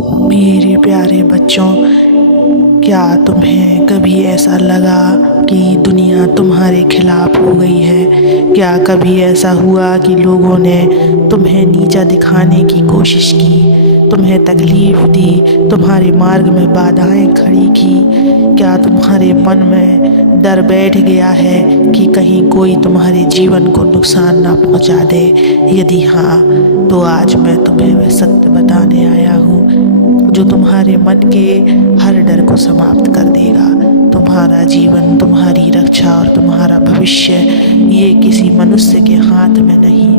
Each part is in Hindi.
मेरे प्यारे बच्चों, क्या तुम्हें कभी ऐसा लगा कि दुनिया तुम्हारे खिलाफ हो गई है? क्या कभी ऐसा हुआ कि लोगों ने तुम्हें नीचा दिखाने की कोशिश की, तुम्हें तकलीफ़ दी, तुम्हारे मार्ग में बाधाएं खड़ी की? क्या तुम्हारे मन में डर बैठ गया है कि कहीं कोई तुम्हारे जीवन को नुकसान ना पहुंचा दे? यदि हाँ, तो आज मैं तुम्हें वह सत्य बताने आया हूँ जो तुम्हारे मन के हर डर को समाप्त कर देगा। तुम्हारा जीवन, तुम्हारी रक्षा और तुम्हारा भविष्य ये किसी मनुष्य के हाथ में नहीं,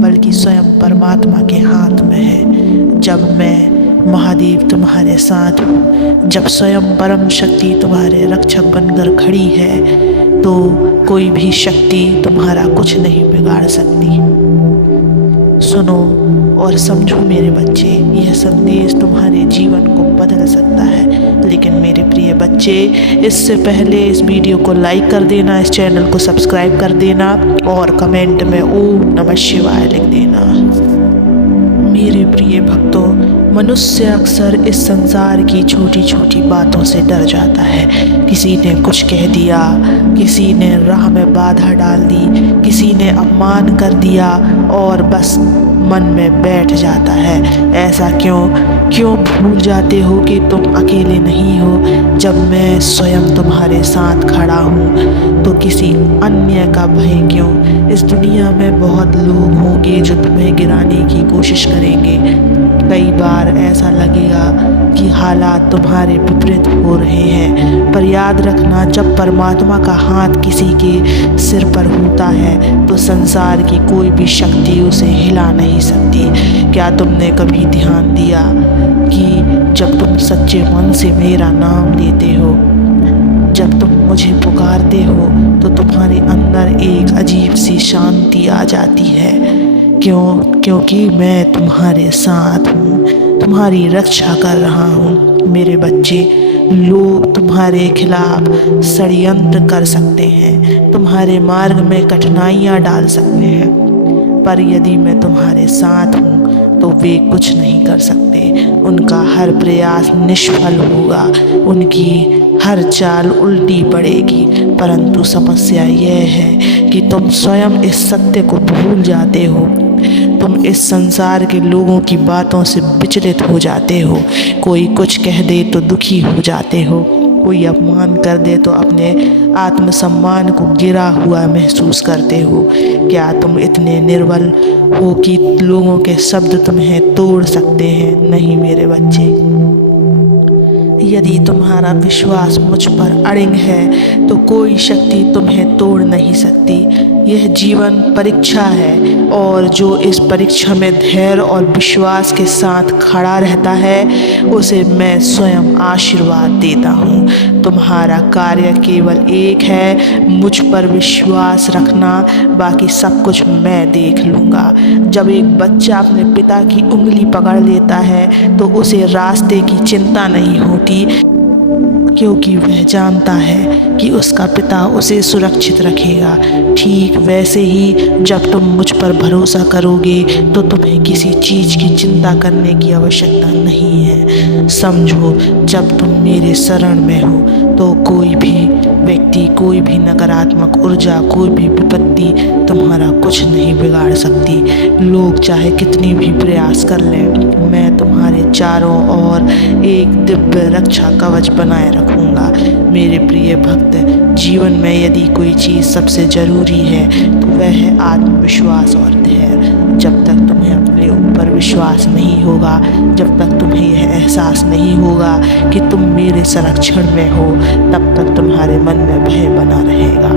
बल्कि स्वयं परमात्मा के हाथ में है। जब मैं महादेव तुम्हारे साथ हूँ, जब स्वयं परम शक्ति तुम्हारे रक्षक बनकर खड़ी है, तो कोई भी शक्ति तुम्हारा कुछ नहीं बिगाड़ सकती। सुनो और समझो मेरे बच्चे, यह संदेश तुम्हारे जीवन को बदल सकता है। लेकिन मेरे प्रिय बच्चे, इससे पहले इस वीडियो को लाइक कर देना, इस चैनल को सब्सक्राइब कर देना और कमेंट में ओम नमः शिवाय लिख देना। मेरे प्रिय भक्तों, मनुष्य अक्सर इस संसार की छोटी छोटी बातों से डर जाता है। किसी ने कुछ कह दिया, किसी ने राह में बाधा डाल दी, किसी ने अपमान कर दिया और बस मन में बैठ जाता है। ऐसा क्यों भूल जाते हो कि तुम अकेले नहीं हो? जब मैं स्वयं तुम्हारे साथ खड़ा हूँ तो किसी अन्य का भय क्यों? इस दुनिया में बहुत लोग होंगे जो तुम्हें गिराने की कोशिश करेंगे। कई बार ऐसा लगेगा कि हालात तुम्हारे विपरीत हो रहे हैं, पर याद रखना, जब परमात्मा का हाथ किसी के सिर पर होता है तो संसार की कोई भी शक्ति उसे हिला नहीं सकती। क्या तुमने कभी ध्यान दिया कि जब तुम सच्चे मन से मेरा नाम लेते हो, जब तुम मुझे पुकारते हो, तो तुम्हारे अंदर एक अजीब सी शांति आ जाती है? क्योंकि मैं तुम्हारे साथ हूँ, तुम्हारी रक्षा कर रहा हूँ। मेरे बच्चे, लोग तुम्हारे खिलाफ षड्यंत्र कर सकते हैं, तुम्हारे मार्ग में कठिनाइयाँ डाल सकते हैं, पर यदि मैं तुम्हारे साथ हूँ तो वे कुछ नहीं कर सकते। उनका हर प्रयास निष्फल होगा, उनकी हर चाल उल्टी पड़ेगी। परंतु समस्या यह है कि तुम स्वयं इस सत्य को भूल जाते हो। तुम इस संसार के लोगों की बातों से विचलित हो जाते हो। कोई कुछ कह दे तो दुखी हो जाते हो, कोई अपमान कर दे तो अपने आत्मसम्मान को गिरा हुआ महसूस करते हो। क्या तुम इतने निर्बल हो कि लोगों के शब्द तुम्हें तोड़ सकते हैं? नहीं मेरे बच्चे, यदि तुम्हारा विश्वास मुझ पर अड़िग है तो कोई शक्ति तुम्हें तोड़ नहीं सकती। यह जीवन परीक्षा है और जो इस परीक्षा में धैर्य और विश्वास के साथ खड़ा रहता है उसे मैं स्वयं आशीर्वाद देता हूँ। तुम्हारा कार्य केवल एक है, मुझ पर विश्वास रखना, बाकी सब कुछ मैं देख लूँगा। जब एक बच्चा अपने पिता की उंगली पकड़ लेता है तो उसे रास्ते की चिंता नहीं होती, क्योंकि वह जानता है कि उसका पिता उसे सुरक्षित रखेगा। ठीक वैसे ही जब तुम मुझ पर भरोसा करोगे तो तुम्हें किसी चीज़ की चिंता करने की आवश्यकता नहीं है। समझो, जब तुम मेरे शरण में हो तो कोई भी व्यक्ति, कोई भी नकारात्मक ऊर्जा, कोई भी विपत्ति तुम्हारा कुछ नहीं बिगाड़ सकती। लोग चाहे कितनी भी प्रयास कर लें, मैं तुम्हारे चारों ओर एक दिव्य रक्षा कवच बनाए रखूँगा। मेरे प्रिय भक्त, जीवन में यदि कोई चीज़ सबसे ज़रूरी है तो वह है आत्मविश्वास और धैर्य। जब तक तुम्हें अपने ऊपर विश्वास नहीं होगा, जब तक तुम्हें यह एहसास नहीं होगा कि तुम मेरे संरक्षण में हो, तब तक तुम्हारे मन में भय बना रहेगा।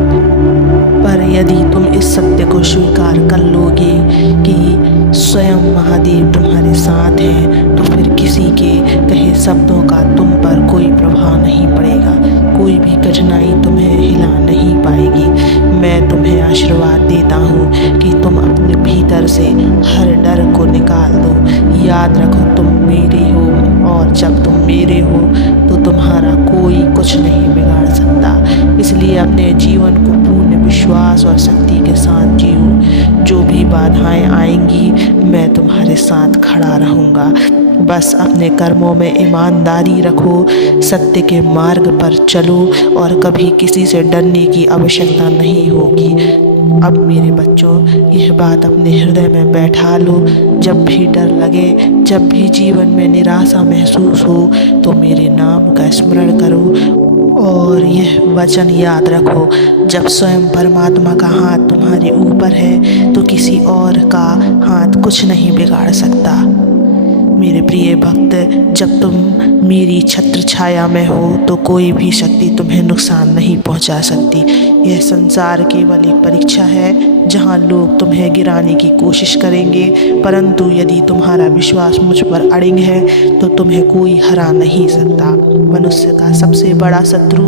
पर यदि तुम इस सत्य को स्वीकार कर लोगे कि स्वयं महादेव तुम्हारे साथ हैं, तो फिर किसी के कहे शब्दों का तुम पर कोई प्रभाव नहीं पड़ेगा। कोई भी कठिनाई तुम्हें हिला नहीं पाएगी। मैं तुम्हें आशीर्वाद देता हूँ कि तुम अपने भीतर से हर डर को निकाल दो। याद रखो, तुम मेरे हो और जब तुम मेरे हो तो तुम्हारा कोई कुछ नहीं बिगाड़ सकता। इसलिए अपने जीवन को पूर्ण विश्वास और शक्ति के साथ जियो। जो भी बाधाएं आएंगी, मैं तुम्हारे साथ खड़ा रहूँगा। बस अपने कर्मों में ईमानदारी रखो, सत्य के मार्ग पर चलो और कभी किसी से डरने की आवश्यकता नहीं होगी। अब मेरे बच्चों, यह बात अपने हृदय में बैठा लो। जब भी डर लगे, जब भी जीवन में निराशा महसूस हो, तो मेरे नाम का स्मरण करो और यह वचन याद रखो, जब स्वयं परमात्मा का हाथ तुम्हारे ऊपर है तो किसी और का हाथ कुछ नहीं बिगाड़ सकता। मेरे प्रिय भक्त, जब तुम मेरी छत्र छाया में हो तो कोई भी शक्ति तुम्हें नुकसान नहीं पहुंचा सकती। यह संसार केवल एक परीक्षा है जहां लोग तुम्हें गिराने की कोशिश करेंगे, परंतु यदि तुम्हारा विश्वास मुझ पर अड़िग है तो तुम्हें कोई हरा नहीं सकता। मनुष्य का सबसे बड़ा शत्रु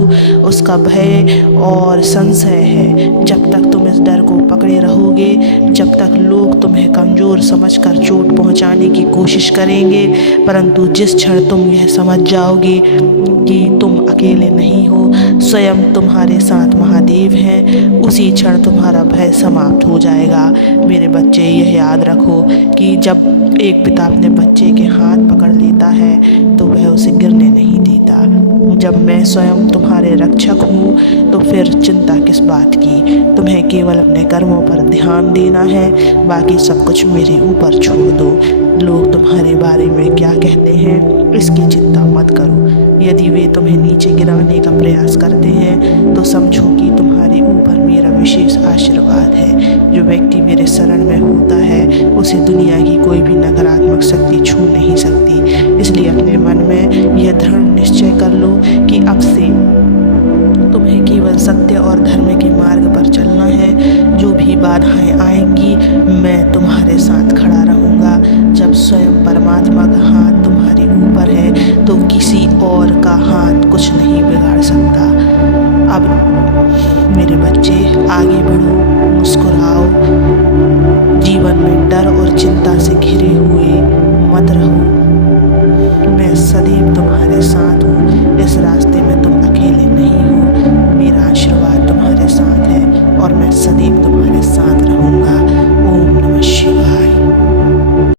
उसका भय और संशय है। जब तक तुम इस डर को पकड़े रहोगे, जब तक लोग तुम्हें कमज़ोर समझकर चोट पहुंचाने की कोशिश करेंगे, परंतु जिस क्षण तुम यह समझ जाओगे कि तुम अकेले नहीं हो, स्वयं तुम्हारे साथ महादेव हैं, उसी क्षण तुम्हारा भय समाप्त हो जाएगा। मेरे बच्चे, यह याद रखो कि जब एक पिता अपने बच्चे के हाथ पकड़ लेता है तो वह उसे गिरने नहीं देता। जब मैं स्वयं तुम्हारे रक्षक हूँ तो फिर चिंता किस बात की। तुम्हें केवल अपने कर्मों पर ध्यान देना है, बाकी सब कुछ मेरे ऊपर छोड़ दो। लोग तुम्हारे बारे में क्या कहते हैं इसकी चिंता मत करो। यदि वे तुम्हें नीचे गिराने का प्रयास करते हैं तो समझो कि तुम्हारे ऊपर मेरा विशेष आशीर्वाद है। जो व्यक्ति मेरे शरण में होता है उसे दुनिया की कोई भी नकारात्मक शक्ति छू नहीं सकती। इसलिए अपने मन में यह दृढ़ निश्चय कर लो कि अब से तुम्हें केवल सत्य और धर्म के मार्ग पर चलना है। जो भी बाधाएं आएंगी मैं तुम्हारे साथ खड़ा रहूँगा। जब स्वयं परमात्मा का हाथ तुम्हारे ऊपर है तो किसी और का हाथ कुछ नहीं बिगाड़ सकता। अब मेरे बच्चे, आगे बढ़ो, मुस्कुराओ, जीवन में डर और चिंता से घिरे हुए मत रहो। मैं सदैव तुम्हारे साथ हूँ। इस रास्ते में तुम अकेले नहीं हो। मेरा आशीर्वाद तुम्हारे साथ है और मैं सदैव